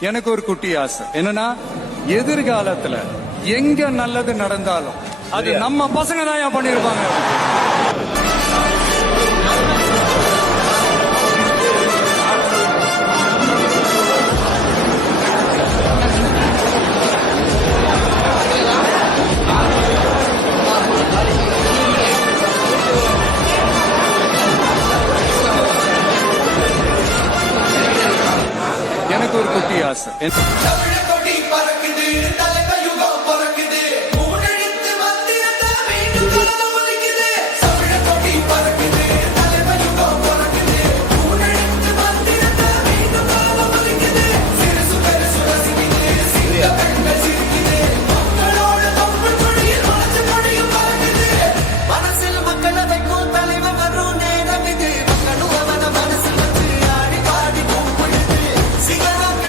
எனக்கு ஒரு குட்டி ஆசை. என்னன்னா எதிர்காலத்துல எங்க நல்லது நடந்தாலும் அது நம்ம பசங்க தான் பண்ணிருப்பாங்க? எனக்கு ஒரு